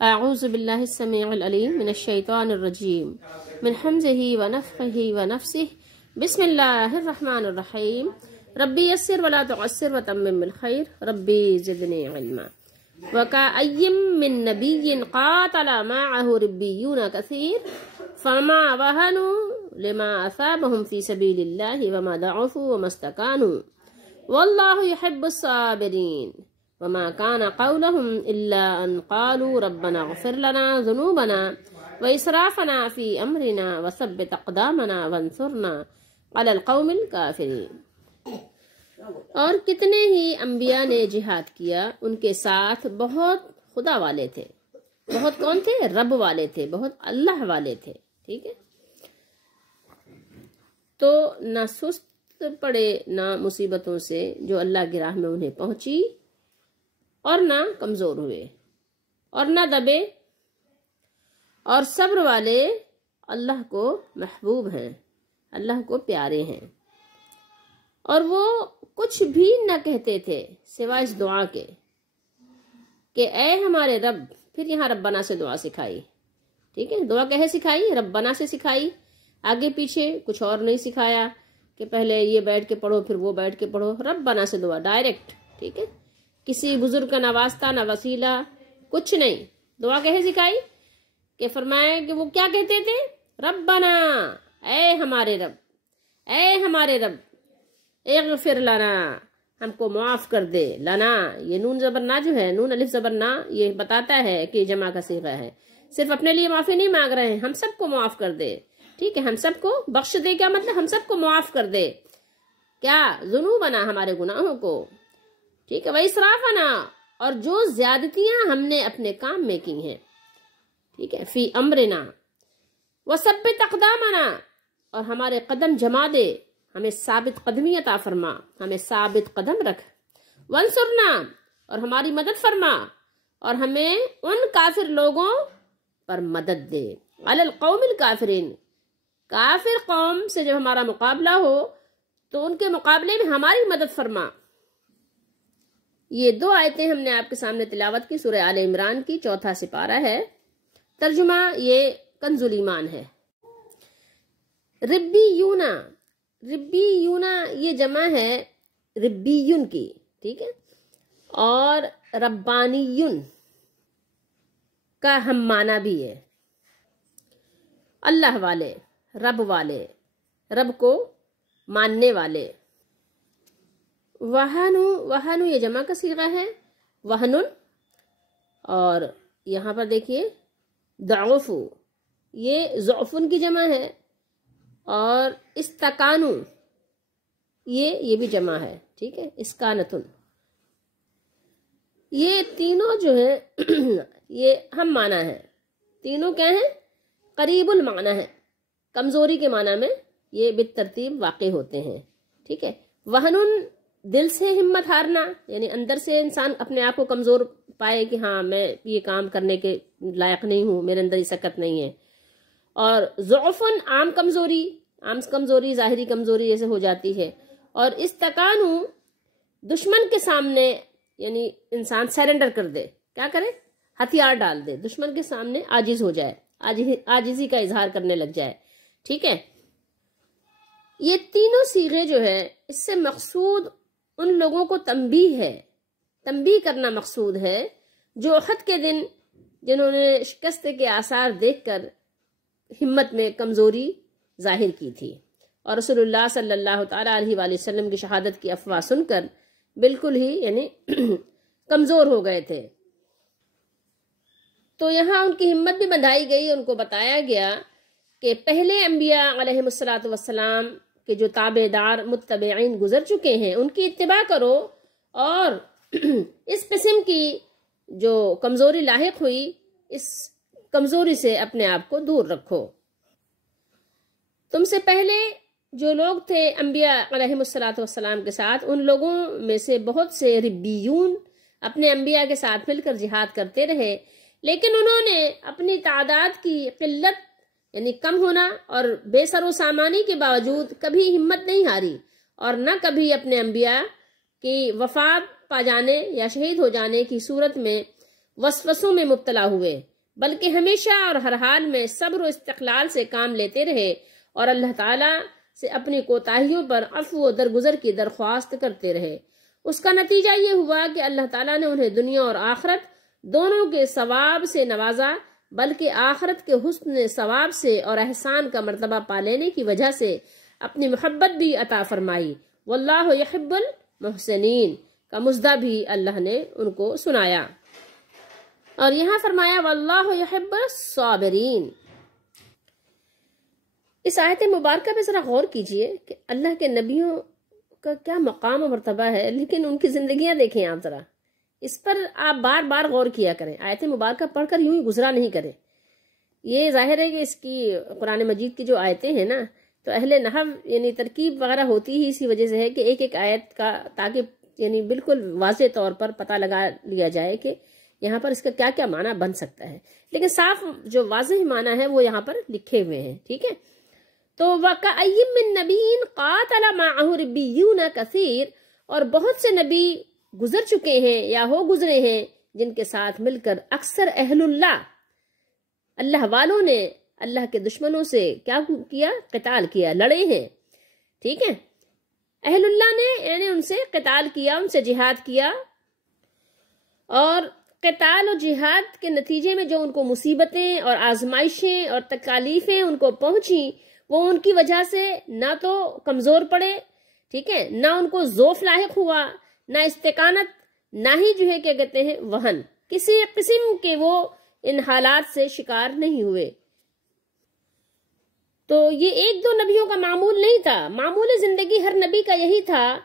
اعوذ باللہ السمیع العلیم من الشیطان الرجیم من حمزہ ونفخہ ونفسہ بسم اللہ الرحمن الرحیم ربی یسر ولا تعسر وتمم بالخیر ربی زدنی علما وکأیم من نبی قاتل معه ربیون کثیر فما وهنوا لما اصابهم في سبیل اللہ وما ضعفوا وما استکانوا واللہ یحب الصابرین وما كان قولهم إلا أن قالوا ربنا اغفر لنا ذنوبنا وإسرافنا في أمرنا وثبت أقدامنا وانصرنا على القوم الكافرين۔ اور کتنے ہی انبیاء نے جہاد کیا، ان کے ساتھ بہت خدا والے تھے، بہت کون تھے؟ رب والے تھے، بہت اللہ والے تھے، ٹھیک ہے؟ تو نہ سست پڑے نہ مصیبتوں سے جو اللہ کی راہ میں انہیں پہنچی، اور نہ کمزور ہوئے اور نہ دبے، اور صبر والے اللہ کو محبوب ہیں، اللہ کو پیارے ہیں، اور وہ کچھ بھی نہ کہتے تھے سوائے اس دعا کے کہ اے ہمارے رب۔ پھر یہاں ربنا سے دعا سکھائی، ٹھیک ہے؟ دعا کہے سکھائی؟ ربنا سے سکھائی، آگے پیچھے کچھ اور نہیں سکھایا کہ پہلے یہ بیٹھ کے پڑھو پھر وہ بیٹھ کے پڑھو، ربنا سے دعا ڈائریکٹ، ٹھیک ہے؟ کسی بزرگ کا نہ واسطہ نہ وسیلہ، کچھ نہیں، دعا کہے سکھائی کہ فرمایا کہ وہ کیا کہتے تھے؟ ربنا، اے ہمارے رب، اے ہمارے رب، اغفر لنا، ہم کو معاف کر دے۔ لنا، یہ نون زبر نا جو ہے، نون الف زبر نا، یہ بتاتا ہے کہ جمع کا صیغہ ہے، صرف اپنے لیے معافی نہیں مانگ رہے ہیں، ہم سب کو معاف کر دے، ٹھیک ہے؟ ہم سب کو بخش دے، کیا مطلب؟ ہم سب کو معاف کر دے، کیا؟ ذنوبنا، ہمارے گناہوں کو، ٹھیک ہے؟ وَإِسْرَافَنَا، اور جو زیادتیاں ہم نے اپنے کام میں کی ہیں، ٹھیک ہے؟ فی امرنا، وثبت اقدامنا، اور ہمارے قدم جما دے، ہمیں ثابت قدمی عطا فرما، ہمیں ثابت قدم رکھ، وانصرنا، اور ہماری مدد فرما، اور ہمیں ان کافر لوگوں پر مدد دے، علی القوم الکافرین، کافر قوم سے جب ہمارا مقابلہ ہو تو ان کے مقابلے میں ہماری مدد فرما۔ یہ دو آیتیں ہم نے آپ کے سامنے تلاوت کی، سورہ آل عمران کی 4واں سپارہ ہے، ترجمہ یہ کنز الایمان ہے۔ ربیون، ربیون یہ جمع ہے ربیون کی، ٹھیک ہے؟ اور ربانیون کا ہم معنی بھی ہے، اللہ والے، رب والے، رب کو ماننے والے۔ وہنو، وہنو یہ جمع کا صیغہ ہے، وہنن، اور یہاں پر دیکھیے ضعف، یہ ضعفن کی جمع ہے، اور استکانو یہ بھی جمع ہے، ٹھیک ہے؟ اسکانتن، یہ تینوں جو ہے یہ ہم معنی ہے، تینوں کیا ہیں؟ قریب المعنی ہے، کمزوری کے معنی میں یہ بالترتیب واقع ہوتے ہیں، ٹھیک ہے؟ وہنن دل سے ہمت ہارنا، یعنی اندر سے انسان اپنے آپ کو کمزور پائے کہ ہاں میں یہ کام کرنے کے لائق نہیں ہوں، میرے اندر یہ سکت نہیں ہے۔ اور ضعفن عام کمزوری، ظاہری کمزوری جیسے ہو جاتی ہے۔ اور استکانو دشمن کے سامنے، یعنی انسان سیرنڈر کر دے، کیا کرے؟ ہتھیار ڈال دے، دشمن کے سامنے عاجز ہو جائے، عاجزی کا اظہار کرنے لگ جائے، ٹھیک ہے؟ یہ تینوں صیغے جو ہے، اس سے مقصود ان لوگوں کو تنبیہ ہے، تنبیہ کرنا مقصود ہے جو احد کے دن جنہوں نے شکست کے آثار دیکھ کر ہمت میں کمزوری ظاہر کی تھی، اور رسول اللہ صلی اللہ تعالیٰ علیہ وآلہ وسلم کی شہادت کی افواہ سن کر بالکل ہی یعنی کمزور ہو گئے تھے۔ تو یہاں ان کی ہمت بھی بندھائی گئی، ان کو بتایا گیا کہ پہلے انبیاء علیہ السلام کہ جو تابع دار متبعین گزر چکے ہیں ان کی اتباع کرو، اور اس قسم کی جو کمزوری لاحق ہوئی اس کمزوری سے اپنے آپ کو دور رکھو۔ تم سے پہلے جو لوگ تھے انبیاء علیہ السلام کے ساتھ، ان لوگوں میں سے بہت سے ربیون اپنے انبیاء کے ساتھ مل کر جہاد کرتے رہے، لیکن انہوں نے اپنی تعداد کی قلت یعنی کم ہونا اور بے سر و سامانی کے باوجود کبھی ہمت نہیں ہاری، اور نہ کبھی اپنے انبیاء کی وفات پا جانے یا شہید ہو جانے کی صورت میں وسوسوں میں مبتلا ہوئے، بلکہ ہمیشہ اور ہر حال میں صبر و استقلال سے کام لیتے رہے اور اللہ تعالیٰ سے اپنی کوتاہیوں پر عفو و درگزر کی درخواست کرتے رہے۔ اس کا نتیجہ یہ ہوا کہ اللہ تعالیٰ نے انہیں دنیا اور آخرت دونوں کے ثواب سے نوازا، بلکہ آخرت کے حسن ثواب سے اور احسان کا مرتبہ پا لینے کی وجہ سے اپنی محبت بھی عطا فرمائی۔ واللہ یحب المحسنین کا مژدہ بھی اللہ نے ان کو سنایا، اور یہاں فرمایا واللہ یحب الصابرین۔ اس آیت مبارکہ پہ ذرا غور کیجئے کہ اللہ کے نبیوں کا کیا مقام و مرتبہ ہے، لیکن ان کی زندگیاں دیکھیں آپ ذرا، اس پر آپ بار بار غور کیا کریں، آیت مبارکہ پڑھ کر یوں ہی گزرا نہیں کریں۔ یہ ظاہر ہے کہ اس کی قرآن مجید کی جو آیتیں ہیں نا، تو اہل نحو یعنی ترکیب وغیرہ ہوتی ہی اسی وجہ سے ہے کہ ایک ایک آیت کا تاکہ یعنی بالکل واضح طور پر پتہ لگا لیا جائے کہ یہاں پر اس کا کیا کیا معنی بن سکتا ہے، لیکن صاف جو واضح معنی ہے وہ یہاں پر لکھے ہوئے ہیں، ٹھیک ہے۔ تو وَكَأَيٍّ مِّن نَّبِيٍّ قَاتَلَ مَعَهُ رِبِّيُّونَ كَثِيرٌ، اور بہت سے نبی گزر چکے ہیں یا ہو گزرے ہیں جن کے ساتھ مل کر اکثر اہل اللہ والوں نے اللہ کے دشمنوں سے کیا کیا؟ قتال کیا، لڑے ہیں، ٹھیک ہے۔ اہل اللہ نے یعنی ان سے قتال کیا، ان سے جہاد کیا، اور قتال و جہاد کے نتیجے میں جو ان کو مصیبتیں اور آزمائشیں اور تکالیفیں ان کو پہنچیں، وہ ان کی وجہ سے نہ تو کمزور پڑے، ٹھیک ہے، نہ ان کو ضعف لاحق ہوا، نہ استقامت، نہ ہی جو ہے کیا کہتے ہیں وہن، کسی قسم کے وہ ان حالات سے شکار نہیں ہوئے۔ تو یہ ایک دو نبیوں کا معمول نہیں تھا، معمول زندگی ہر نبی کا یہی تھا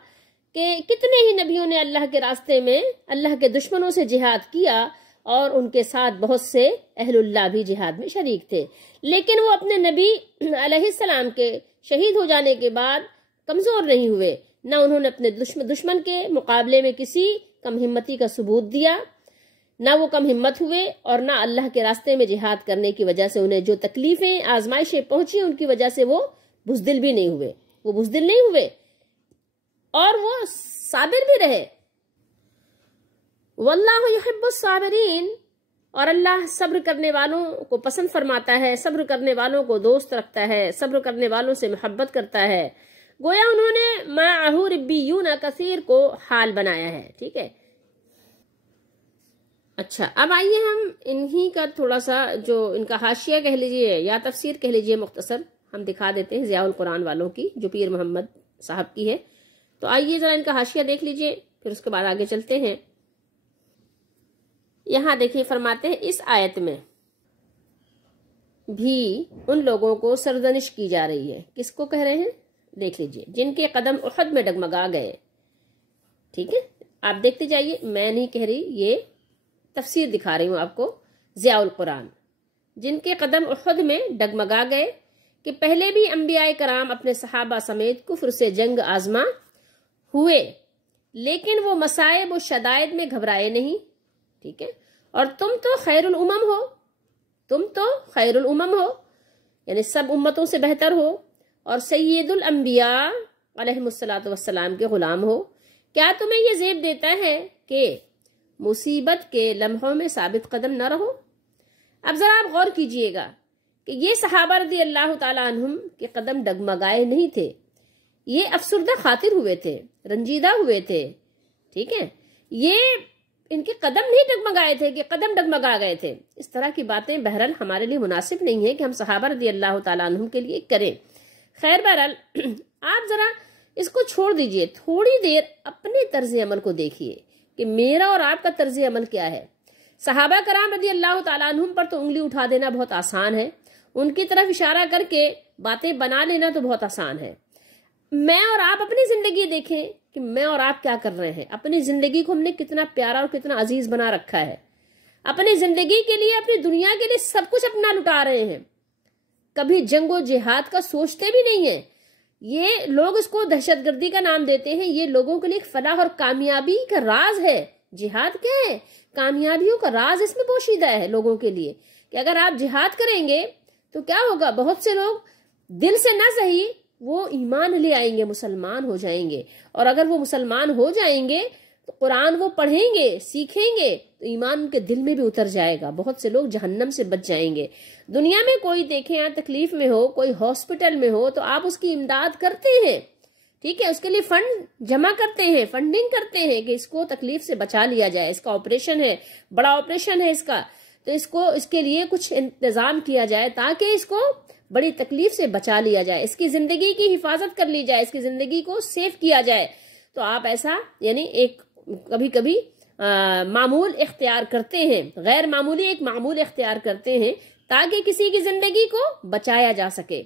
کہ کتنے ہی نبیوں نے اللہ کے راستے میں اللہ کے دشمنوں سے جہاد کیا، اور ان کے ساتھ بہت سے اہل اللہ بھی جہاد میں شریک تھے، لیکن وہ اپنے نبی علیہ السلام کے شہید ہو جانے کے بعد کمزور نہیں ہوئے، نہ انہوں نے اپنے دشمن کے مقابلے میں کسی کم ہمتی کا ثبوت دیا، نہ وہ کم ہمت ہوئے، اور نہ اللہ کے راستے میں جہاد کرنے کی وجہ سے انہیں جو تکلیفیں آزمائشیں پہنچی ان کی وجہ سے وہ بزدل بھی نہیں ہوئے، وہ بزدل نہیں ہوئے اور وہ صابر بھی رہے۔ واللہ یحب الصابرین، اور اللہ صبر کرنے والوں کو پسند فرماتا ہے، صبر کرنے والوں کو دوست رکھتا ہے، صبر کرنے والوں سے محبت کرتا ہے۔ گویا انہوں نے معہ ربیون کثیر کو حال بنایا ہے، ٹھیک ہے۔ اچھا، اب آئیے ہم انہی کا تھوڑا سا جو ان کا حاشیہ کہہ لیجئے یا تفسیر کہہ لیجئے مختصر ہم دکھا دیتے ہیں ضیاء القرآن والوں کی، جو پیر محمد صاحب کی ہے۔ تو آئیے ذرا ان کا حاشیہ دیکھ لیجئے، پھر اس کے بعد آگے چلتے ہیں۔ یہاں دیکھیں فرماتے ہیں اس آیت میں بھی ان لوگوں کو سرزنش کی جا رہی ہے، کس کو کہہ رہے ہیں دیکھ لیجئے، جن کے قدم احد میں ڈگمگا گئے، ٹھیک ہے۔ آپ دیکھتے جائیے، میں نہیں کہہ رہی، یہ تفسیر دکھا رہی ہوں آپ کو، ضیاء القرآن، جن کے قدم احد میں ڈگمگا گئے کہ پہلے بھی انبیاء کرام اپنے صحابہ سمیت کفر سے جنگ آزما ہوئے، لیکن وہ مصائب و شدائد میں گھبرائے نہیں، ٹھیک ہے۔ اور تم تو خیر الامم ہو، تم تو خیر الامم ہو، یعنی سب امتوں سے بہتر ہو، اور سید الانبیاء علیہ الصلوۃ والسلام کے غلام ہو۔ کیا تمہیں یہ زیب دیتا ہے کہ مصیبت کے لمحوں میں ثابت قدم نہ رہو؟ اب ذرا آپ غور کیجئے گا کہ یہ صحابہ رضی اللہ تعالیٰ عنہم کے قدم ڈگمگائے نہیں تھے، یہ افسردہ خاطر ہوئے تھے، رنجیدہ ہوئے تھے، ٹھیک ہے۔ یہ ان کے قدم نہیں ڈگمگائے تھے کہ قدم ڈگمگا گئے تھے۔ اس طرح کی باتیں بہرحال ہمارے لیے مناسب نہیں ہے کہ ہم صحابہ رضی اللہ تعالیٰ عنہم کے لیے کریں۔ خیر بہرحال آپ ذرا اس کو چھوڑ دیجئے، تھوڑی دیر اپنے طرز عمل کو دیکھیے کہ میرا اور آپ کا طرز عمل کیا ہے۔ صحابہ کرام رضی اللہ تعالیٰ عنہم پر تو انگلی اٹھا دینا بہت آسان ہے، ان کی طرف اشارہ کر کے باتیں بنا لینا تو بہت آسان ہے۔ میں اور آپ اپنی زندگی دیکھیں کہ میں اور آپ کیا کر رہے ہیں، اپنی زندگی کو ہم نے کتنا پیارا اور کتنا عزیز بنا رکھا ہے، اپنی زندگی کے لیے، اپنی دنیا کے لیے سب کچھ اپنا لٹا رہے ہیں، کبھی جنگ و جہاد کا سوچتے بھی نہیں ہیں۔ یہ لوگ اس کو دہشت گردی کا نام دیتے ہیں، یہ لوگوں کے لیے فلاح اور کامیابی کا راز ہے۔ جہاد کیا ہے؟ کامیابیوں کا راز اس میں پوشیدہ ہے لوگوں کے لیے، کہ اگر آپ جہاد کریں گے تو کیا ہوگا، بہت سے لوگ دل سے نہ صحیح وہ ایمان لے آئیں گے، مسلمان ہو جائیں گے، اور اگر وہ مسلمان ہو جائیں گے تو قرآن وہ پڑھیں گے، سیکھیں گے تو ایمان ان کے دل میں بھی اتر جائے گا، بہت سے لوگ جہنم سے بچ جائیں گے۔ دنیا میں کوئی دیکھیں یہاں تکلیف میں ہو، کوئی ہاسپٹل میں ہو تو آپ اس کی امداد کرتے ہیں، ٹھیک ہے، اس کے لیے فنڈ جمع کرتے ہیں، فنڈنگ کرتے ہیں کہ اس کو تکلیف سے بچا لیا جائے، اس کا آپریشن ہے، بڑا آپریشن ہے اس کا، تو اس کے لیے کچھ انتظام کیا جائے تاکہ اس کو بڑی تکلیف سے بچا لیا جائے، اس کی زندگی کی حفاظت کر لی جائے، اس کی زندگی کو سیف کیا جائے۔ تو آپ ایسا یعنی ایک کبھی کبھی معمول اختیار کرتے ہیں، غیر معمولی ایک معمول اختیار کرتے ہیں تاکہ کسی کی زندگی کو بچایا جا سکے۔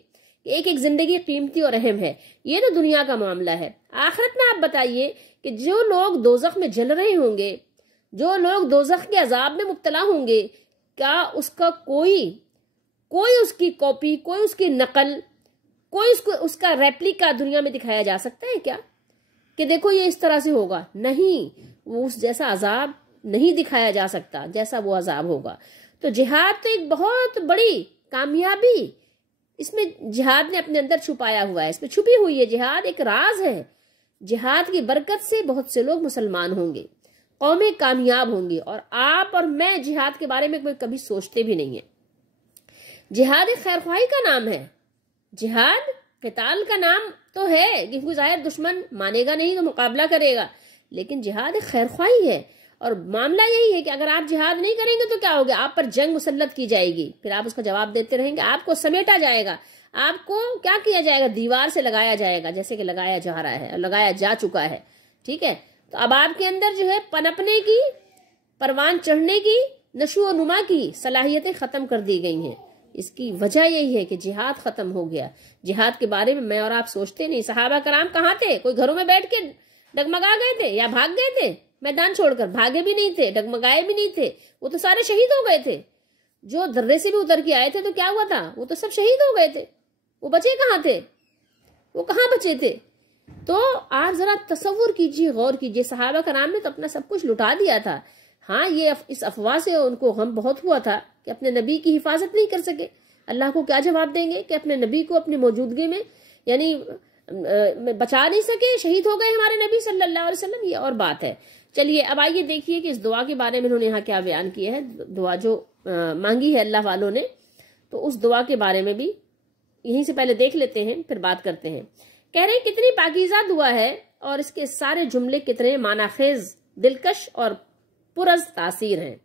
ایک ایک زندگی قیمتی اور اہم ہے۔ یہ تو دنیا کا معاملہ ہے۔ آخرت میں آپ بتائیے کہ جو لوگ دوزخ میں جل رہے ہوں گے، جو لوگ دوزخ کے عذاب میں مبتلا ہوں گے، کیا اس کا کوئی اس کی کاپی، کوئی اس کی نقل، کوئی اس کا ریپلیکا دنیا میں دکھایا جا سکتا ہے کیا کہ دیکھو یہ اس طرح سے ہوگا؟ نہیں، وہ اس جیسا عذاب نہیں دکھایا جا سکتا جیسا وہ عذاب ہوگا۔ تو جہاد تو ایک بہت بڑی کامیابی اس میں جہاد نے اپنے اندر چھپایا ہوا ہے، اس میں چھپی ہوئی ہے، جہاد ایک راز ہے۔ جہاد کی برکت سے بہت سے لوگ مسلمان ہوں گے، قومیں کامیاب ہوں گی، اور آپ اور میں جہاد کے بارے میں کبھی سوچتے بھی نہیں ہیں۔ جہاد ایک خیر خواہی کا نام ہے، جہاد قتال کا نام تو ہے، کیونکہ ظاہر دشمن مانے گا نہیں تو مقابلہ کرے گا، لیکن جہاد ایک خیر خواہی ہے۔ اور معاملہ یہی ہے کہ اگر آپ جہاد نہیں کریں گے تو کیا ہوگا؟ آپ پر جنگ مسلط کی جائے گی، پھر آپ اس کا جواب دیتے رہیں گے، آپ کو سمیٹا جائے گا، آپ کو کیا کیا جائے گا؟ دیوار سے لگایا جائے گا، جیسے کہ لگایا جا رہا ہے اور لگایا جا چکا ہے، ٹھیک ہے؟ تو اب آپ کے اندر جو ہے پنپنے کی، پروان چڑھنے کی، نشو و نما کی صلاحیتیں ختم کر دی گئی ہیں۔ اس کی وجہ یہی ہے کہ جہاد ختم ہو گیا۔ جہاد کے بارے میں اور آپ سوچتے نہیں۔ صحابہ کرام کہاں تھے؟ کوئی گھروں میں بیٹھ کے ڈگمگا گئے تھے یا بھاگ گئے تھے میدان چھوڑ کر؟ بھاگے بھی نہیں تھے، ڈگمگائے بھی نہیں تھے، وہ تو سارے شہید ہو گئے تھے۔ جو درے سے بھی اتر کے آئے تھے تو کیا ہوا تھا؟ وہ تو سب شہید ہو گئے تھے۔ وہ بچے کہاں تھے؟ وہ کہاں بچے تھے؟ تو آپ ذرا تصور کیجئے، غور کیجئے، صحابہ کرام نے تو اپنا سب کچھ لٹا دیا تھا۔ ہاں، یہ اس افواہ سے ان کو غم بہت ہوا تھا کہ اپنے نبی کی حفاظت نہیں کر سکے۔ اللہ کو کیا جواب دیں گے کہ اپنے نبی کو اپنی موجودگی میں یعنی بچا نہیں سکے، شہید ہو گئے ہمارے نبی صلی اللہ علیہ وسلم، یہ اور بات ہے۔ چلیے اب آئیے دیکھیے کہ اس دعا کے بارے میں انہوں نے یہاں کیا بیان کیا ہے۔ دعا جو مانگی ہے اللہ والوں نے، تو اس دعا کے بارے میں بھی یہیں سے پہلے دیکھ لیتے ہیں، پھر بات کرتے ہیں۔ کہہ رہے ہیں کتنی پاکیزہ دعا ہے اور اس کے سارے جملے کتنے معنی خیز، دلکش اور پرز تاثیر ہیں۔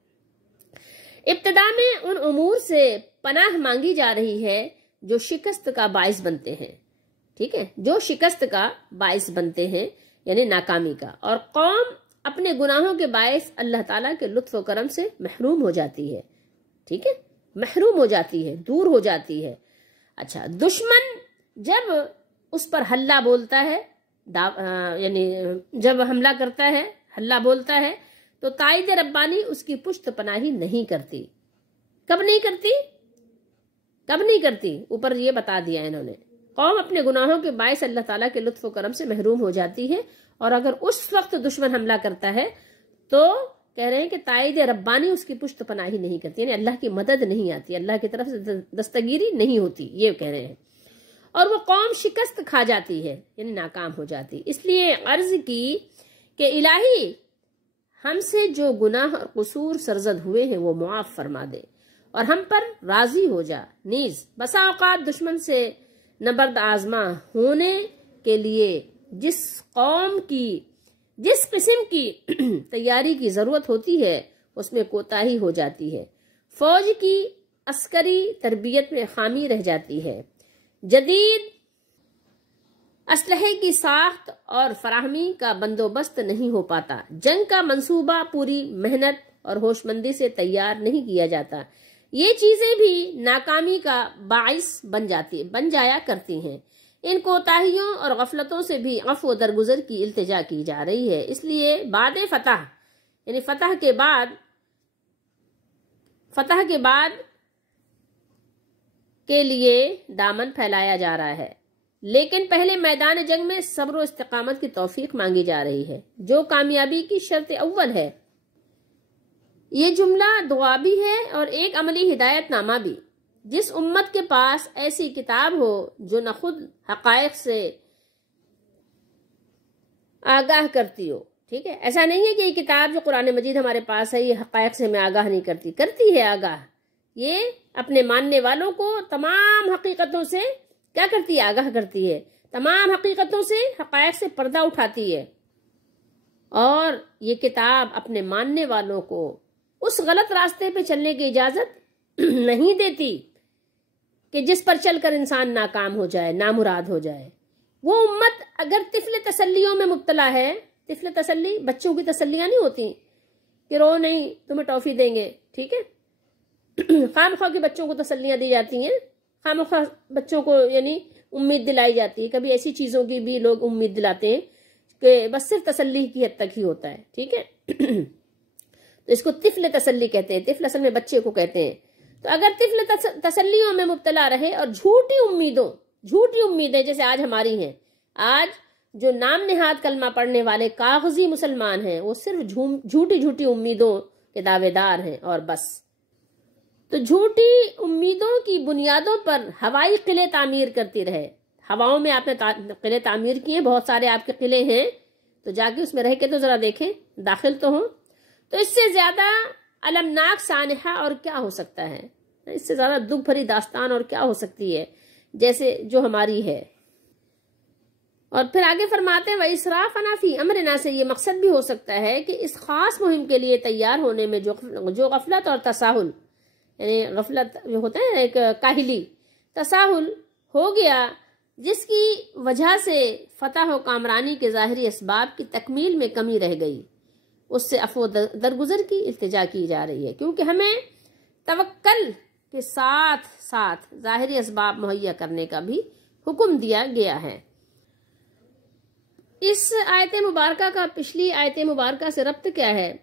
ابتدا میں ان امور سے پناہ مانگی جا رہی ہے جو شکست کا باعث بنتے ہیں، ٹھیک ہے، جو شکست کا باعث بنتے ہیں یعنی ناکامی کا، اور قوم اپنے گناہوں کے باعث اللہ تعالیٰ کے لطف و کرم سے محروم ہو جاتی ہے، ٹھیک ہے، محروم ہو جاتی ہے، دور ہو جاتی ہے۔ اچھا، دشمن جب اس پر حلہ بولتا ہے، یعنی جب حملہ کرتا ہے، حلہ بولتا ہے، تو تائید ربانی اس کی پشت پناہی نہیں کرتی۔ کب نہیں کرتی؟ کب نہیں کرتی؟ اوپر یہ بتا دیا انہوں نے، قوم اپنے گناہوں کے باعث اللہ تعالیٰ کے لطف و کرم سے محروم ہو جاتی ہے، اور اگر اس وقت دشمن حملہ کرتا ہے تو کہہ رہے ہیں کہ تائید ربانی اس کی پشت پناہی نہیں کرتی، یعنی اللہ کی مدد نہیں آتی، اللہ کی طرف سے دستگیری نہیں ہوتی، یہ کہہ رہے ہیں، اور وہ قوم شکست کھا جاتی ہے یعنی ناکام ہو جاتی۔ اس لیے عرض کی کہ الہی ہم سے جو گناہ اور قصور سرزد ہوئے ہیں وہ معاف فرما دے اور ہم پر راضی ہو جا، نیز بسا اوقات دشمن سے نبرد آزما ہونے کے لیے جس قسم کی تیاری کی ضرورت ہوتی ہے اس میں کوتاہی ہو جاتی ہے، فوج کی عسکری تربیت میں خامی رہ جاتی ہے، جدید اسلحے کی ساخت اور فراہمی کا بندوبست نہیں ہو پاتا، جنگ کا منصوبہ پوری محنت اور ہوش مندی سے تیار نہیں کیا جاتا، یہ چیزیں بھی ناکامی کا باعث بن جایا کرتی ہیں۔ ان کوتاہیوں اور غفلتوں سے بھی عفو و درگزر کی التجا کی جا رہی ہے، اس لیے بعد فتح یعنی فتح کے بعد کے لیے دامن پھیلایا جا رہا ہے، لیکن پہلے میدان جنگ میں صبر و استقامت کی توفیق مانگی جا رہی ہے جو کامیابی کی شرط اول ہے۔ یہ جملہ دعا بھی ہے اور ایک عملی ہدایت نامہ بھی۔ جس امت کے پاس ایسی کتاب ہو جو نہ خود حقائق سے آگاہ کرتی ہو ٹھیک ہے، ایسا نہیں ہے کہ یہ کتاب جو قرآن مجید ہمارے پاس ہے یہ حقائق سے ہمیں آگاہ نہیں کرتی، کرتی ہے آگاہ، یہ اپنے ماننے والوں کو تمام حقیقتوں سے کیا کرتی ہے، آگاہ کرتی ہے، تمام حقیقتوں سے، حقائق سے پردہ اٹھاتی ہے، اور یہ کتاب اپنے ماننے والوں کو اس غلط راستے پہ چلنے کی اجازت نہیں دیتی کہ جس پر چل کر انسان ناکام ہو جائے، نامراد ہو جائے۔ وہ امت اگر طفل تسلیوں میں مبتلا ہے، طفل تسلی بچوں کی تسلیاں نہیں ہوتی کہ رو نہیں تمہیں ٹافی دیں گے، ٹھیک ہے، خواہ مخواہ کے بچوں کو تسلیاں دی جاتی ہیں، خواہ مخواہ بچوں کو یعنی امید دلائی جاتی ہے، کبھی ایسی چیزوں کی بھی لوگ امید دلاتے ہیں کہ بس صرف تسلی کی حد تک ہی ہوتا ہے، ٹھیک ہے، تو اس کو طفل تسلی کہتے ہیں، طفل اصل میں بچے کو کہتے ہیں۔ تو اگر طفل تسلیوں میں مبتلا رہے اور جھوٹی امیدیں جیسے آج ہماری ہیں، آج جو نام نہاد کلمہ پڑھنے والے کاغذی مسلمان ہیں وہ صرف جھوٹی امیدوں کے دعوے دار ہیں، اور بس تو جھوٹی امیدوں کی بنیادوں پر ہوائی قلعے تعمیر کرتی رہے۔ ہواؤں میں آپ نے قلعے تعمیر کیے، بہت سارے آپ کے قلعے ہیں، تو جا کے اس میں رہ کے تو ذرا دیکھیں، داخل تو ہوں۔ تو اس سے زیادہ المناک سانحہ اور کیا ہو سکتا ہے، اس سے زیادہ دکھ بھری داستان اور کیا ہو سکتی ہے جیسے جو ہماری ہے۔ اور پھر آگے فرماتے ہیں وَإِسْرَافَنَا فِي أَمْرِنَا، سے یہ مقصد بھی ہو سکتا ہے کہ اس خاص مہم کے لیے تیار ہونے میں جو غفلت اور تساہل، یعنی غفلت جو ہوتا ہے ایک کاہلی، تساہل ہو گیا، جس کی وجہ سے فتح و کامرانی کے ظاہری اسباب کی تکمیل میں کمی رہ گئی، اس سے عفو درگزر کی التجا کی جا رہی ہے، کیونکہ ہمیں توکل کے ساتھ ساتھ ظاہری اسباب مہیا کرنے کا بھی حکم دیا گیا ہے۔ اس آیت مبارکہ کا پچھلی آیت مبارکہ سے ربط کیا ہے؟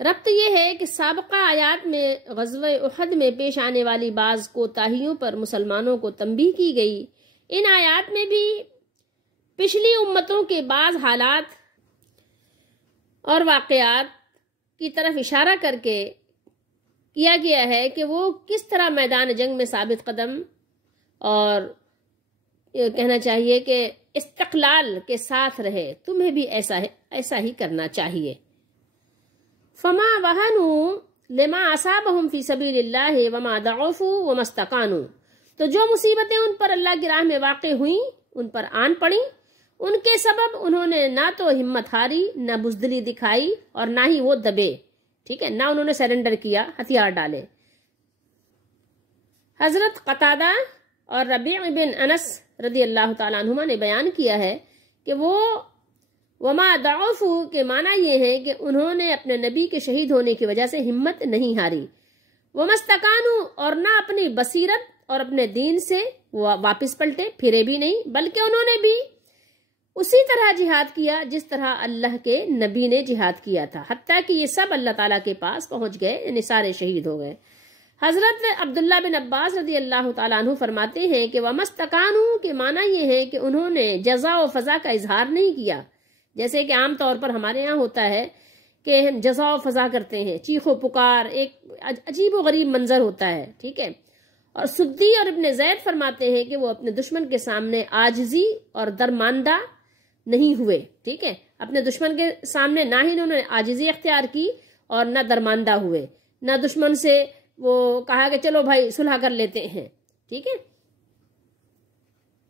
ربط یہ ہے کہ سابقہ آیات میں غزوہ احد میں پیش آنے والی بعض کوتاہیوں پر مسلمانوں کو تنبیہ کی گئی، ان آیات میں بھی پچھلی امتوں کے بعض حالات اور واقعات کی طرف اشارہ کر کے کیا گیا ہے کہ وہ کس طرح میدان جنگ میں ثابت قدم اور کہنا چاہیے کہ استقلال کے ساتھ رہے، تمہیں بھی ایسا ہی کرنا چاہیے۔ فما وہنوا لما اصابہم فی سبیل اللہ وما ضعفوا وما استقانوا، تو جو مصیبتیں ان پر اللہ کی راہ میں واقع ہوئیں، ان پر آن پڑیں، ان کے سبب انہوں نے نہ تو ہمت ہاری، نہ بزدلی دکھائی، اور نہ ہی وہ دبے، ٹھیک ہے، نہ انہوں نے سرنڈر کیا، ہتھیار ڈالے۔ حضرت قتادہ اور ربیع بن انس رضی اللہ تعالیٰ عنہما نے بیان کیا ہے کہ وہ وما ضعفوا کے معنی یہ ہے کہ انہوں نے اپنے نبی کے شہید ہونے کی وجہ سے ہمت نہیں ہاری، وما استقانوا، اور نہ اپنی بصیرت اور اپنے دین سے واپس پلٹے، پھرے بھی نہیں، بلکہ انہوں نے بھی اسی طرح جہاد کیا جس طرح اللہ کے نبی نے جہاد کیا تھا، حتیٰ کہ یہ سب اللہ تعالیٰ کے پاس پہنچ گئے، یعنی سارے شہید ہو گئے۔ حضرت عبداللہ بن عباس رضی اللہ تعالیٰ عنہ فرماتے ہیں کہ وَمَا اسْتَقَانُوا کے معنی یہ ہے کہ انہوں نے جزا و فضا کا اظہار نہیں کیا، جیسے کہ عام طور پر ہمارے ہاں ہوتا ہے کہ ہم جزا و فضا کرتے ہیں، چیخ و پکار، ایک عجیب و غریب منظر ہوتا ہے، ٹھیک ہے۔ اور سدی اور ابن زید فرماتے ہیں کہ وہ اپنے دشمن کے سامنے عاجزی اور درماندہ نہیں ہوئے، ٹھیک ہے، اپنے دشمن کے سامنے نہ ہی انہوں نے عاجزی اختیار کی اور نہ درماندہ ہوئے، نہ دشمن سے وہ کہا کہ چلو بھائی صلح کر لیتے ہیں، ٹھیک ہے۔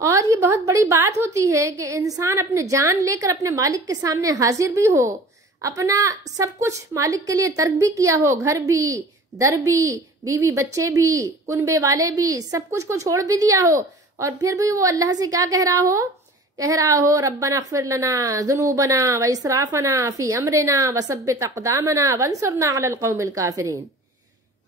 اور یہ بہت بڑی بات ہوتی ہے کہ انسان اپنے جان لے کر اپنے مالک کے سامنے حاضر بھی ہو، اپنا سب کچھ مالک کے لیے ترک بھی کیا ہو، گھر بھی، در بھی، بیوی بچے بھی، کنبے والے بھی، سب کچھ کو چھوڑ بھی دیا ہو، اور پھر بھی وہ اللہ سے کیا کہہ رہا ہو ربنا اغفر لنا ذنوبنا واسرافنا فی امرنا وثبت اقدامنا وانصرنا علی القوم الکافرین۔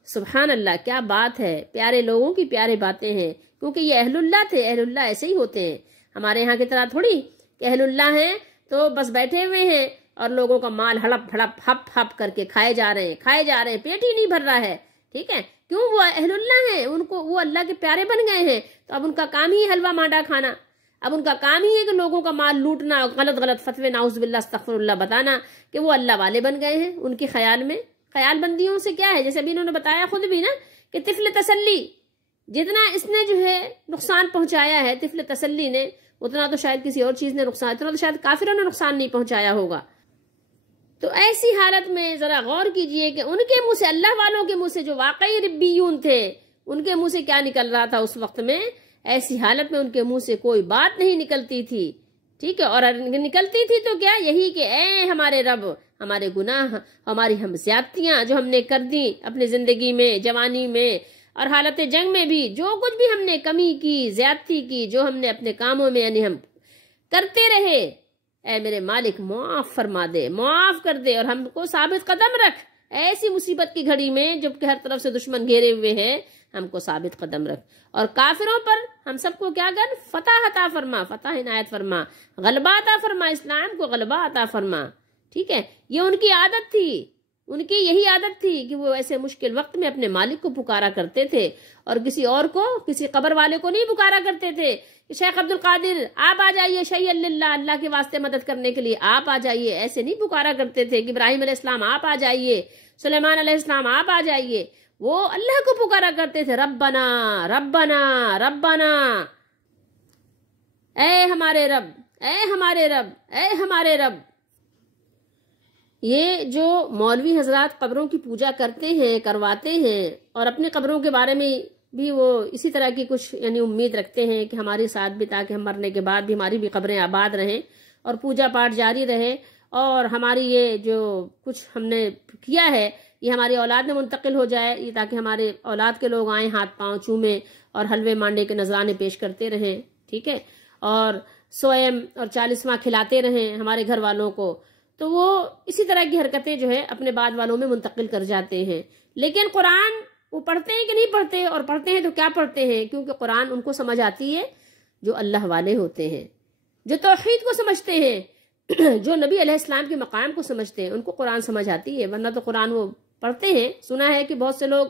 سبحان اللہ، کیا بات ہے، پیارے لوگوں کی پیارے باتیں ہیں، کیونکہ یہ اہل اللہ تھے، اہل اللہ ایسے ہی ہوتے ہیں، ہمارے یہاں کی طرح تھوڑی کہ اہل اللہ ہیں تو بس بیٹھے ہوئے ہیں اور لوگوں کا مال ہڑپ ہڑپ ہپ ہپ کر کے کھائے جا رہے ہیں، پیٹ ہی نہیں بھر رہا ہے، ٹھیک ہے، کیوں؟ وہ اہل اللہ ہیں، ان کو وہ اللہ کے پیارے بن گئے ہیں، تو اب ان کا کام ہی حلوہ مانڈا کھانا، اب ان کا کام ہی ہے کہ لوگوں کا مال لوٹنا، غلط فتوے نعوذ باللہ استغفر اللہ بتانا کہ وہ اللہ والے بن گئے ہیں، ان کے خیال میں خیال بندیوں سے کیا ہے، جیسے ابھی انہوں نے بتایا خود بھی نا کہ طفل تسلی جتنا اس نے جو ہے نقصان پہنچایا ہے، طفل تسلی نے، اتنا تو شاید کسی اور چیز نے نقصان، اتنا تو شاید کافروں نے نقصان نہیں پہنچایا ہوگا۔ تو ایسی حالت میں ذرا غور کیجئے کہ ان کے منہ سے، اللہ والوں کے منہ سے جو واقعی ربیون تھے، ان کے منہ سے کیا نکل رہا تھا اس وقت میں. ایسی حالت میں ان کے منہ سے کوئی بات نہیں نکلتی تھی. ٹھیک ہے، اور نکلتی تھی تو کیا، یہی کہ اے ہمارے رب، ہمارے گناہ، ہماری ہم زیادتیاں جو ہم نے کر دی اپنی زندگی میں، جوانی میں اور حالت جنگ میں بھی، جو کچھ بھی ہم نے کمی کی، زیادتی کی، جو ہم نے اپنے کاموں میں یعنی ہم کرتے رہے، اے میرے مالک معاف فرما دے، معاف کر دے، اور ہم کو ثابت قدم رکھ ایسی مصیبت کی گھڑی میں جب کہ ہر طرف سے دشمن گھیرے ہوئے ہیں. ہم کو ثابت قدم رکھ، اور کافروں پر ہم سب کو کیا کر، فتح عطا فرما، فتح عنایت فرما، غلبہ عطا فرما، اسلام کو غلبہ عطا فرما. ٹھیک ہے، یہ ان کی عادت تھی، ان کی یہی عادت تھی کہ وہ ایسے مشکل وقت میں اپنے مالک کو پکارا کرتے تھے، اور کسی اور کو، کسی قبر والے کو نہیں پکارا کرتے تھے کہ شیخ عبد القادر آپ آ جائیے، شیئا للہ، اللہ کے واسطے مدد کرنے کے لیے آپ آ جائیے. ایسے نہیں پکارا کرتے تھے کہ ابراہیم علیہ السلام آپ آ جائیے، سلیمان علیہ السلام آپ آ جائیے. وہ اللہ کو پکارا کرتے تھے، ربنا ربنا ربنا، اے ہمارے رب، اے ہمارے رب، اے ہمارے رب. یہ جو مولوی حضرات قبروں کی پوجا کرتے ہیں، کرواتے ہیں، اور اپنی قبروں کے بارے میں بھی وہ اسی طرح کی کچھ یعنی امید رکھتے ہیں کہ ہمارے ساتھ بھی، تاکہ ہم مرنے کے بعد بھی ہماری بھی قبریں آباد رہیں اور پوجا پاٹ جاری رہے، اور ہماری یہ جو کچھ ہم نے کیا ہے یہ ہماری اولاد میں منتقل ہو جائے، یہ تاکہ ہمارے اولاد کے لوگ آئیں، ہاتھ پاؤں چومیں اور حلوے مانڈے کے نذرانے پیش کرتے رہیں. ٹھیک ہے، اور سوئم اور 40واں کھلاتے رہیں ہمارے گھر والوں کو. تو وہ اسی طرح کی حرکتیں جو ہے اپنے بعد والوں میں منتقل کر جاتے ہیں. لیکن قرآن وہ پڑھتے ہیں کہ نہیں پڑھتے، اور پڑھتے ہیں تو کیا پڑھتے ہیں، کیونکہ قرآن ان کو سمجھ آتی ہے جو اللہ والے ہوتے ہیں، جو توحید کو سمجھتے ہیں، جو نبی علیہ السلام کے مقام کو سمجھتے ہیں، ان کو قرآن سمجھ آتی ہے. ورنہ تو قرآن وہ پڑھتے ہیں، سنا ہے کہ بہت سے لوگ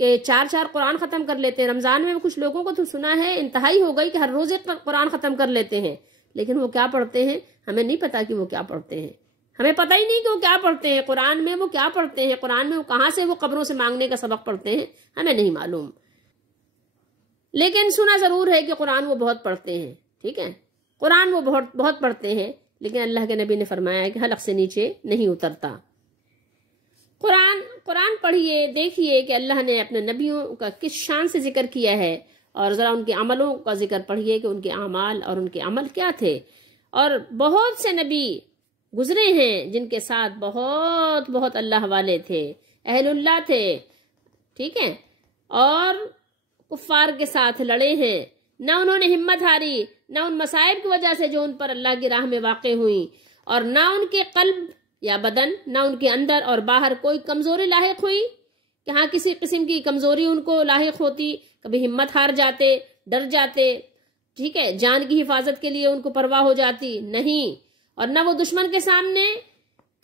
کہ 4 قرآن ختم کر لیتے ہیں. رمضان میں کچھ لوگوں کو تو سنا ہے انتہائی ہو گئی کہ ہر روز ایک قرآن ختم کر لیتے ہیں، لیکن وہ کیا پڑھتے ہیں ہمیں نہیں پتا کہ وہ کیا پڑھتے ہیں. ہمیں پتہ ہی نہیں کہ وہ کیا پڑھتے ہیں، قرآن میں وہ کیا پڑھتے ہیں، قرآن میں وہ کہاں سے وہ قبروں سے مانگنے کا سبق پڑھتے ہیں، ہمیں نہیں معلوم. لیکن سنا ضرور ہے کہ قرآن وہ بہت پڑھتے ہیں. ٹھیک ہے، قرآن وہ بہت پڑھتے ہیں، لیکن اللہ کے نبی نے فرمایا ہے کہ حلق سے نیچے نہیں اترتا. قرآن پڑھیے، دیکھیے کہ اللہ نے اپنے نبیوں کا کس شان سے ذکر کیا ہے، اور ذرا ان کے عملوں کا ذکر پڑھیے کہ ان کے اعمال اور ان کے عمل کیا تھے. اور بہت سے نبی گزرے ہیں جن کے ساتھ بہت بہت اللہ والے تھے، اہل اللہ تھے. ٹھیک ہے، اور کفار کے ساتھ لڑے ہیں، نہ انہوں نے ہمت ہاری، نہ ان مصائب کی وجہ سے جو ان پر اللہ کی راہ میں واقع ہوئی، اور نہ ان کے قلب یا بدن، نہ ان کے اندر اور باہر کوئی کمزوری لاحق ہوئی کہ ہاں کسی قسم کی کمزوری ان کو لاحق ہوتی، کبھی ہمت ہار جاتے، ڈر جاتے. ٹھیک ہے، جان کی حفاظت کے لیے ان کو پرواہ ہو جاتی نہیں. اور نہ وہ دشمن کے سامنے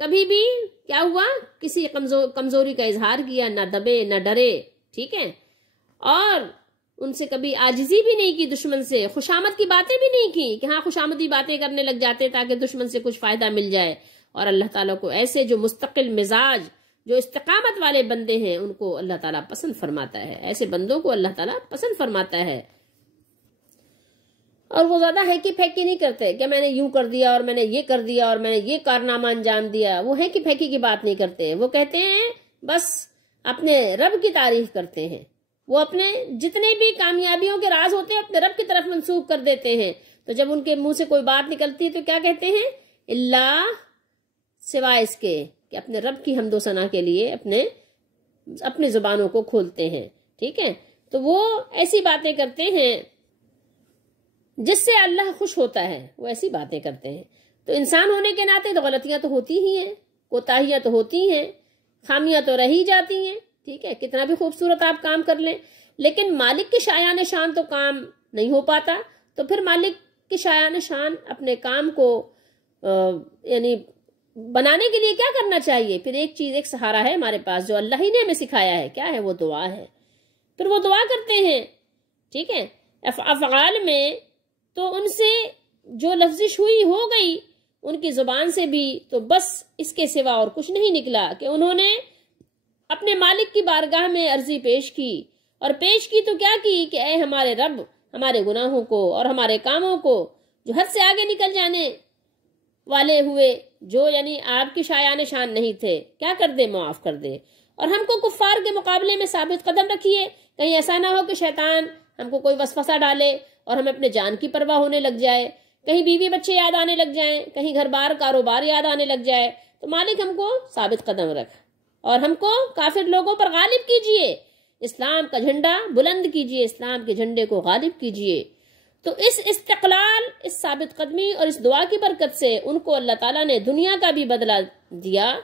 کبھی بھی کیا ہوا، کسی کمزوری کا اظہار کیا، نہ دبے نہ ڈرے. ٹھیک ہے، اور ان سے کبھی عاجزی بھی نہیں کی، دشمن سے خوشامد کی باتیں بھی نہیں کی کہ ہاں خوشامدی باتیں کرنے لگ جاتے تاکہ دشمن سے کچھ فائدہ مل جائے. اور اللہ تعالیٰ کو ایسے جو مستقل مزاج، جو استقامت والے بندے ہیں، ان کو اللہ تعالیٰ پسند فرماتا ہے. ایسے بندوں کو اللہ تعالیٰ پسند فرماتا ہے. اور وہ زیادہ ہے کہ پھیکی نہیں کرتے کہ میں نے یوں کر دیا اور میں نے یہ کر دیا اور میں نے یہ کارنامہ انجام دیا. وہ ہے کہ پھیکی کی بات نہیں کرتے. وہ کہتے ہیں بس اپنے رب کی تعریف کرتے ہیں. وہ اپنے جتنے بھی کامیابیوں کے راز ہوتے ہیں اپنے رب کی طرف منسوب کر دیتے ہیں. تو جب ان کے منہ سے کوئی بات نکلتی ہے تو کیا کہتے ہیں، اللہ، سوائے اس کے کہ اپنے رب کی حمد و ثنا کے لیے اپنے زبانوں کو کھولتے ہیں. ٹھیک ہے، تو وہ ایسی باتیں کرتے ہیں جس سے اللہ خوش ہوتا ہے، وہ ایسی باتیں کرتے ہیں. تو انسان ہونے کے ناطے تو غلطیاں تو ہوتی ہی ہیں، کوتاہیاں تو ہوتی ہیں، خامیاں تو رہ ہی جاتی ہیں. ٹھیک ہے، کتنا بھی خوبصورت آپ کام کر لیں، لیکن مالک کی شایان شان تو کام نہیں ہو پاتا. تو پھر مالک کی شایان شان اپنے کام کو یعنی بنانے کے لیے کیا کرنا چاہیے؟ پھر ایک چیز، ایک سہارا ہے ہمارے پاس جو اللہ ہی نے ہمیں سکھایا ہے. کیا ہے وہ؟ دعا ہے. پھر وہ دعا کرتے ہیں. ٹھیک ہے، افعال میں تو ان سے جو لفزش ہوئی ہو گئی ان کی زبان سے بھی، تو بس اس کے سوا اور کچھ نہیں نکلا کہ انہوں نے اپنے مالک کی بارگاہ میں عرضی پیش کی. اور پیش کی تو کیا کی کہ اے ہمارے رب، ہمارے گناہوں کو اور ہمارے کاموں کو جو حد سے آگے نکل جانے والے ہوئے جو یعنی آپ کی شایان شان نہیں تھے، کیا کر دے؟ معاف کر دے۔ اور ہم کو کفار کے مقابلے میں ثابت قدم رکھیے، کہیں ایسا نہ ہو کہ شیطان ہم کو کوئی وسوسہ ڈالے اور ہمیں اپنے جان کی پرواہ ہونے لگ جائے، کہیں بیوی بچے یاد آنے لگ جائیں، کہیں گھر بار کاروبار یاد آنے لگ جائے۔ تو مالک ہم کو ثابت قدم رکھ اور ہم کو کافر لوگوں پر غالب کیجئے، اسلام کا جھنڈا بلند کیجئے، اسلام کے جھنڈے کو غالب کیجئے۔ تو اس استقلال، اس ثابت قدمی اور اس دعا کی برکت سے ان کو اللہ تعالیٰ نے دنیا کا بھی بدلہ دیا،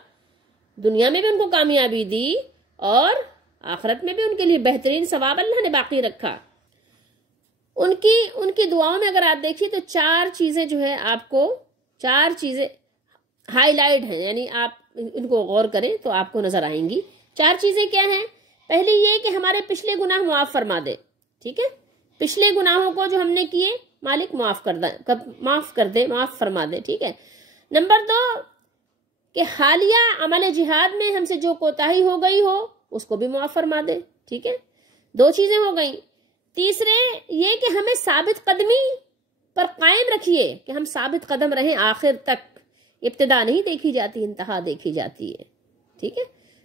دنیا میں بھی ان کو کامیابی دی اور آخرت میں بھی ان کے لیے بہترین ثواب اللہ نے باقی رکھا۔ ان کی دعاؤں میں اگر آپ دیکھیے تو 4 چیزیں جو ہے آپ کو 4 چیزیں ہائی لائٹ ہیں، یعنی آپ ان کو غور کریں تو آپ کو نظر آئیں گی۔ 4 چیزیں کیا ہیں؟ پہلی یہ کہ ہمارے پچھلے گناہ معاف فرما دے، ٹھیک ہے؟ پچھلے گناہوں کو جو ہم نے کیے مالک معاف کر دے، معاف فرما دے، ٹھیک ہے؟ نمبر 2 کہ حالیہ عمل جہاد میں ہم سے جو کوتاہی ہو گئی ہو اس کو بھی معاف فرما دے، ٹھیک ہے؟ 2 چیزیں ہو گئیں۔ تیسرے یہ کہ ہمیں ثابت قدمی پر قائم رکھیے کہ ہم ثابت قدم رہیں آخر تک، ابتدا نہیں دیکھی جاتی، انتہا دیکھی جاتی ہے، ٹھیک ہے؟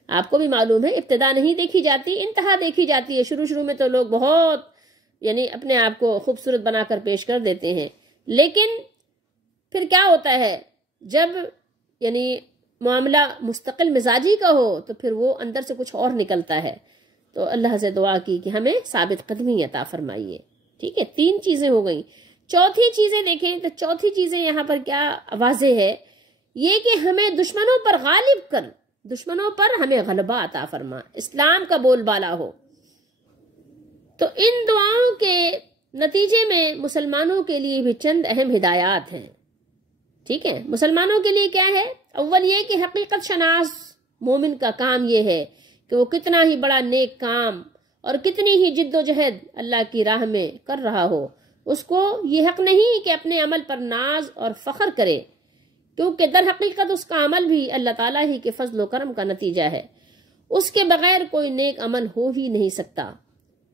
آپ کو بھی معلوم ہے ابتدا نہیں دیکھی جاتی، انتہا دیکھی جاتی ہے۔ شروع میں تو لوگ بہت یعنی اپنے آپ کو خوبصورت بنا کر پیش کر دیتے ہیں، لیکن پھر کیا ہوتا ہے جب یعنی معاملہ مستقل مزاجی کا ہو تو پھر وہ اندر سے کچھ اور نکلتا ہے۔ تو اللہ سے دعا کی کہ ہمیں ثابت قدمی عطا فرمائیے، ٹھیک ہے؟ 3 چیزیں ہو گئیں۔ چوتھی چیزیں دیکھیں تو چوتھی چیزیں یہاں پر کیا واضح ہے، یہ کہ ہمیں دشمنوں پر غالب کر، دشمنوں پر ہمیں غلبہ عطا فرما، اسلام کا بول بالا ہو۔ تو ان دعاؤں کے نتیجے میں مسلمانوں کے لیے بھی چند اہم ہدایات ہیں، ٹھیک ہے؟ مسلمانوں کے لیے کیا ہے؟ اول یہ کہ حقیقت شناس مومن کا کام یہ ہے کہ وہ کتنا ہی بڑا نیک کام اور کتنی ہی جد و جہد اللہ کی راہ میں کر رہا ہو، اس کو یہ حق نہیں کہ اپنے عمل پر ناز اور فخر کرے، کیونکہ در حقیقت اس کا عمل بھی اللہ تعالیٰ ہی کے فضل و کرم کا نتیجہ ہے، اس کے بغیر کوئی نیک عمل ہو ہی نہیں سکتا۔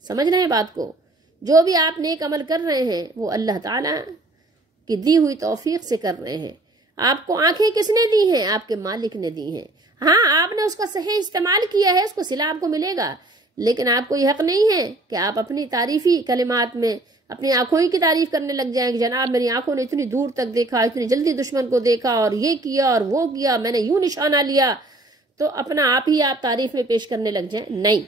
سمجھ رہے ہیں بات کو؟ جو بھی آپ نیک عمل کر رہے ہیں وہ اللہ تعالیٰ کی دی ہوئی توفیق سے کر رہے ہیں۔ آپ کو آنکھیں کس نے دی ہیں؟ آپ کے مالک نے دی ہیں۔ ہاں آپ نے اس کا صحیح استعمال کیا ہے، اس کو صلہ آپ کو ملے گا، لیکن آپ کو یہ حق نہیں ہے کہ آپ اپنی تعریفی کلمات میں اپنی آنکھوں ہی کی تعریف کرنے لگ جائیں کہ جناب میری آنکھوں نے اتنی دور تک دیکھا، اتنی جلدی دشمن کو دیکھا اور یہ کیا اور وہ کیا، میں نے یوں نشانہ لیا، تو اپنا آپ ہی آپ تعریف میں پیش کرنے لگ جائیں۔ نہیں،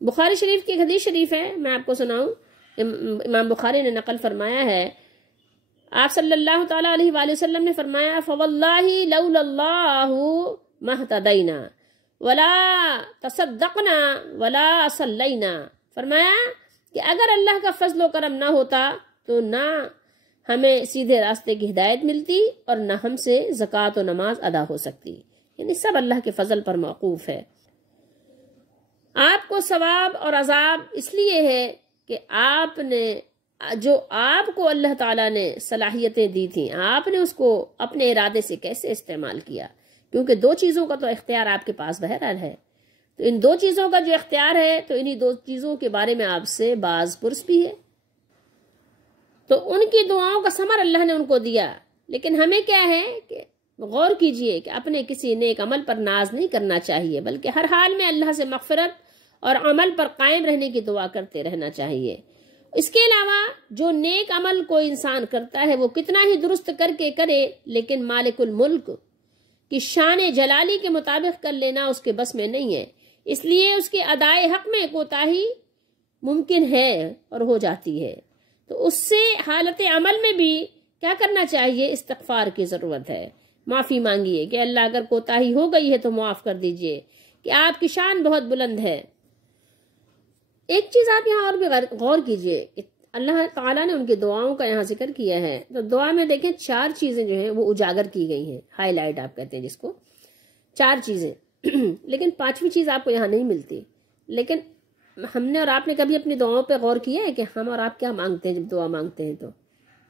بخاری شریف کی ایک حدیث شریف ہے، میں آپ کو سناؤں۔ امام بخاری نے نقل فرمایا ہے، آپ صلی اللہ تعالیٰ علیہ وآلہ وسلم نے فرمایا فواللہ لولا اللہ مہتدینا ولا تصدقنا ولا صلینا، فرمایا کہ اگر اللہ کا فضل و کرم نہ ہوتا تو نہ ہمیں سیدھے راستے کی ہدایت ملتی اور نہ ہم سے زکوٰۃ و نماز ادا ہو سکتی، یعنی سب اللہ کے فضل پر موقوف ہے۔ آپ کو ثواب اور عذاب اس لیے ہے کہ آپ نے جو آپ کو اللہ تعالیٰ نے صلاحیتیں دی تھیں، آپ نے اس کو اپنے ارادے سے کیسے استعمال کیا، کیونکہ 2 چیزوں کا تو اختیار آپ کے پاس بہرحال ہے، تو ان 2 چیزوں کا جو اختیار ہے تو انہی 2 چیزوں کے بارے میں آپ سے باز پرس بھی ہے۔ تو ان کی دعاؤں کا ثمر اللہ نے ان کو دیا، لیکن ہمیں کیا ہے کہ غور کیجئے کہ اپنے کسی نیک عمل پر ناز نہیں کرنا چاہیے، بلکہ ہر حال میں اللہ سے مغفرت اور عمل پر قائم رہنے کی دعا کرتے رہنا چاہیے۔ اس کے علاوہ جو نیک عمل کوئی انسان کرتا ہے وہ کتنا ہی درست کر کے کرے، لیکن مالک الملک کی شان جلالی کے مطابق کر لینا اس کے بس میں نہیں ہے، اس لیے اس کے ادائے حق میں کوتاہی ممکن ہے اور ہو جاتی ہے۔ تو اس سے حالت عمل میں بھی کیا کرنا چاہیے؟ استغفار کی ضرورت ہے، معافی مانگیے کہ اللہ اگر کوتاہی ہو گئی ہے تو معاف کر دیجئے کہ آپ کی شان بہت بلند ہے۔ ایک چیز آپ یہاں اور بھی غور کیجئے کہ اللہ تعالیٰ نے ان کی دعاؤں کا یہاں ذکر کیا ہے، تو دعا میں دیکھیں 4 چیزیں جو ہیں وہ اجاگر کی گئی ہیں، ہائی لائٹ آپ کہتے ہیں جس کو، 4 چیزیں لیکن 5ویں چیز آپ کو یہاں نہیں ملتی۔ لیکن ہم نے اور آپ نے کبھی اپنی دعاؤں پہ غور کیا ہے کہ ہم اور آپ کیا مانگتے ہیں جب دعا مانگتے ہیں؟ تو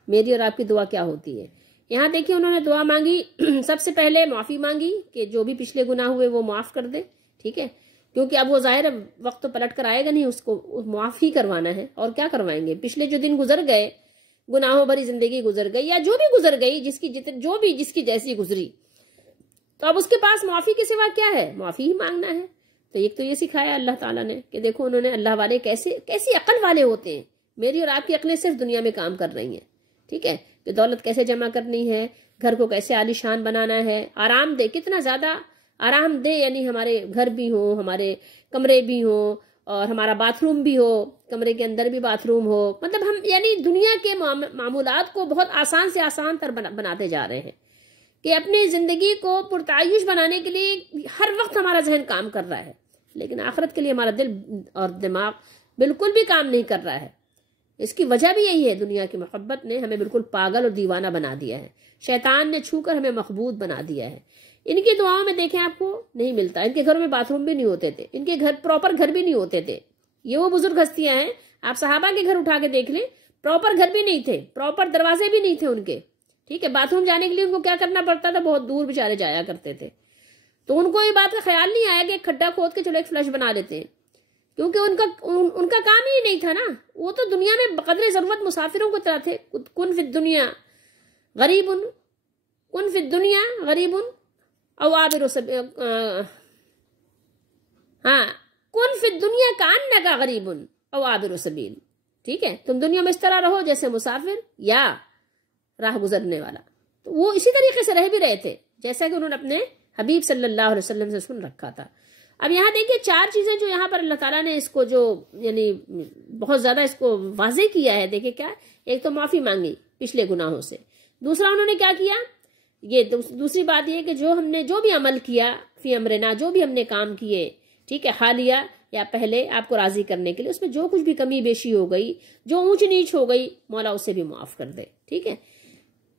میری اور آپ کی دعا کیا ہوتی ہے؟ یہاں دیکھیں انہوں نے دعا مانگی، سب سے پہلے معافی مانگی کہ جو بھی پچھلے گناہ ہوئے وہ معاف کر دے، ٹھیک ہے؟ کیونکہ اب وہ ظاہر وقت تو پلٹ کر آئے گا نہیں، اس کو معاف ہی کروانا ہے، اور کیا کروائیں گے؟ پچھلے جو دن گزر گئے گناہوں بھری زندگی گزر گئی یا جو بھی گزر گئی، جس کی جیسی گزری، تو اب اس کے پاس معافی کے سوا کیا ہے؟ معافی ہی مانگنا ہے۔ تو ایک تو یہ سکھایا اللہ تعالیٰ نے کہ دیکھو انہوں نے، اللہ والے کیسی عقل والے ہوتے ہیں۔ میری اور آپ کی عقلیں صرف دنیا میں کام کر رہی ہیں، ٹھیک ہے، کہ دولت کیسے جمع کرنی ہے، گھر کو کیسے عالی شان بنانا ہے، آرام دہ، کتنا زیادہ آرام دہ، یعنی ہمارے گھر بھی ہوں، ہمارے کمرے بھی ہوں، اور ہمارا باتھ روم بھی ہو، کمرے کے اندر بھی باتھ روم ہو، مطلب ہم یعنی دنیا کے معمولات کو بہت آسان سے آسان تر بناتے جا رہے ہیں کہ اپنی زندگی کو پرتعیش بنانے کے لیے ہر وقت ہمارا ذہن کام کر رہا ہے، لیکن آخرت کے لیے ہمارا دل اور دماغ بالکل بھی کام نہیں کر رہا ہے۔ اس کی وجہ بھی یہی ہے، دنیا کی محبت نے ہمیں بالکل پاگل اور دیوانہ بنا دیا ہے، شیطان نے چھو کر ہمیں مخبوط بنا دیا ہے۔ ان کی دعاؤں میں دیکھیں آپ کو نہیں ملتا، ان کے گھروں میں باتھ روم بھی نہیں ہوتے تھے، ان کے گھر پراپر گھر بھی نہیں ہوتے تھے۔ یہ وہ بزرگ ہستیاں ہیں، آپ صحابہ کے گھر اٹھا کے دیکھ لیں، پراپر گھر بھی نہیں تھے، پراپر دروازے بھی نہیں تھے ان کے، ٹھیک ہے، باتھ روم جانے کے لیے ان کو کیا کرنا پڑتا تھا، بہت دور بیچارے جایا کرتے تھے۔ تو ان کو یہ بات کا خیال نہیں آیا کہ ایک کھڈا کھود کے چلو ایک فلش بنا لیتے ہیں، کیونکہ ان کا کام ہی نہیں تھا نا، وہ تو دنیا میں بقدر ضرورت مسافروں کو طرح تھے۔ کن فی الدنیا غریب، کن فی الدنیا غریب او عابر سبیل، ہاں، کن فی الدنیا کانک غریب او عابر سبیل، ٹھیک ہے، تم دنیا میں اس طرح رہو جیسے مسافر یا راہ گزرنے والا۔ تو وہ اسی طریقے سے رہ بھی رہے تھے جیسا کہ انہوں نے اپنے حبیب صلی اللہ علیہ وسلم سے سن رکھا تھا۔ اب یہاں دیکھیے 4 چیزیں جو یہاں پر اللہ تعالیٰ نے اس کو جو یعنی بہت زیادہ اس کو واضح کیا ہے، دیکھیں کیا، ایک تو معافی مانگی پچھلے گناہوں سے، دوسرا انہوں نے کیا کیا، یہ دوسری بات یہ کہ جو ہم نے جو بھی عمل کیا، فی امرنا، جو بھی ہم نے کام کیے، ٹھیک ہے، حالیہ یا پہلے، آپ کو راضی کرنے کے لیے، اس میں جو کچھ بھی کمی بیشی ہو گئی، جو اونچ نیچ ہو گئی، مولا اسے بھی معاف کر دے، ٹھیک ہے،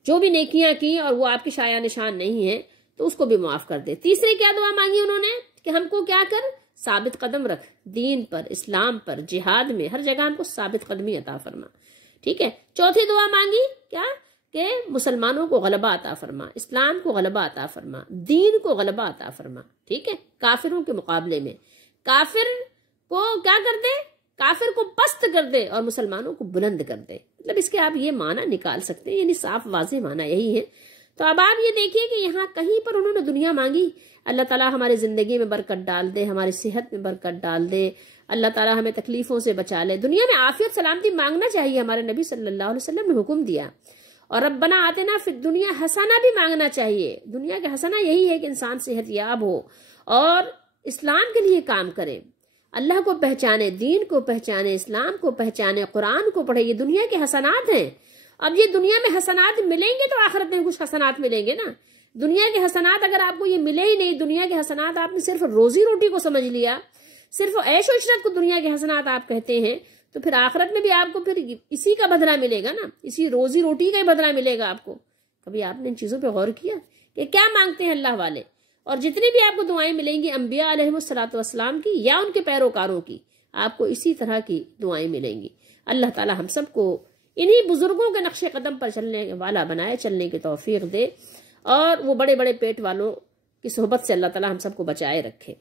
جو بھی نیکیاں کی اور وہ آپ کی شایع نشان نہیں ہے تو اس کو بھی معاف کر دے۔ تیسرے کیا دعا مانگی انہوں نے کہ ہم کو کیا کر، ثابت قدم رکھ، دین پر، اسلام پر، جہاد میں، ہر جگہ ہم کو ثابت قدمی عطا فرما، ٹھیک ہے۔ چوتھی دعا مانگی کیا کہ مسلمانوں کو غلبہ عطا فرما، اسلام کو غلبہ عطا فرما، دین کو غلبہ عطا فرما، ٹھیک ہے، کافروں کے مقابلے میں، کافر کو کیا کر دے، کافر کو پست کر دے اور مسلمانوں کو بلند کر دے۔ مطلب اس کے آپ یہ معنی نکال سکتے ہیں، یعنی صاف واضح معنی یہی ہے۔ تو اب آپ یہ دیکھیے کہ یہاں کہیں پر انہوں نے دنیا مانگی، اللہ تعالیٰ ہمارے زندگی میں برکت ڈال دے، ہماری صحت میں برکت ڈال دے، اللہ تعالیٰ ہمیں تکلیفوں سے بچا لے، دنیا میں عافیت سلامتی مانگنا چاہیے، ہمارے نبی صلی اللہ علیہ وسلم نے حکم دیا۔ اور ربنا آتنا فی الدنیا حسنہ بھی مانگنا چاہیے۔ دنیا کے حسنہ یہی ہے کہ انسان صحت یاب ہو اور اسلام کے لیے کام کرے، اللہ کو پہچانے، دین کو پہچانے، اسلام کو پہچانے، قرآن کو پڑھے، یہ دنیا کے حسنات ہیں۔ اب یہ دنیا میں حسنات ملیں گے تو آخرت میں کچھ حسنات ملیں گے نا۔ دنیا کے حسنات اگر آپ کو یہ ملے ہی نہیں، دنیا کے حسنات آپ نے صرف روزی روٹی کو سمجھ لیا، صرف عیش و عشرت کو دنیا کے حسنات آپ کہتے ہیں، تو پھر آخرت میں بھی آپ کو پھر اسی کا بدلہ ملے گا نا، اسی روزی روٹی کا ہی بدلہ ملے گا آپ کو۔ کبھی آپ نے ان چیزوں پہ غور کیا کہ کیا مانگتے ہیں اللہ والے؟ اور جتنی بھی آپ کو دعائیں ملیں گی انبیاء علیہ الصلوۃ والسلام کی یا ان کے پیروکاروں کی، آپ کو اسی طرح کی دعائیں ملیں گی۔ اللہ تعالی ہم سب کو انہی بزرگوں کے نقش قدم پر چلنے والا بنائے، چلنے کی توفیق دے، اور وہ بڑے بڑے پیٹ والوں کی صحبت سے اللہ تعالی ہم سب کو بچائے رکھے۔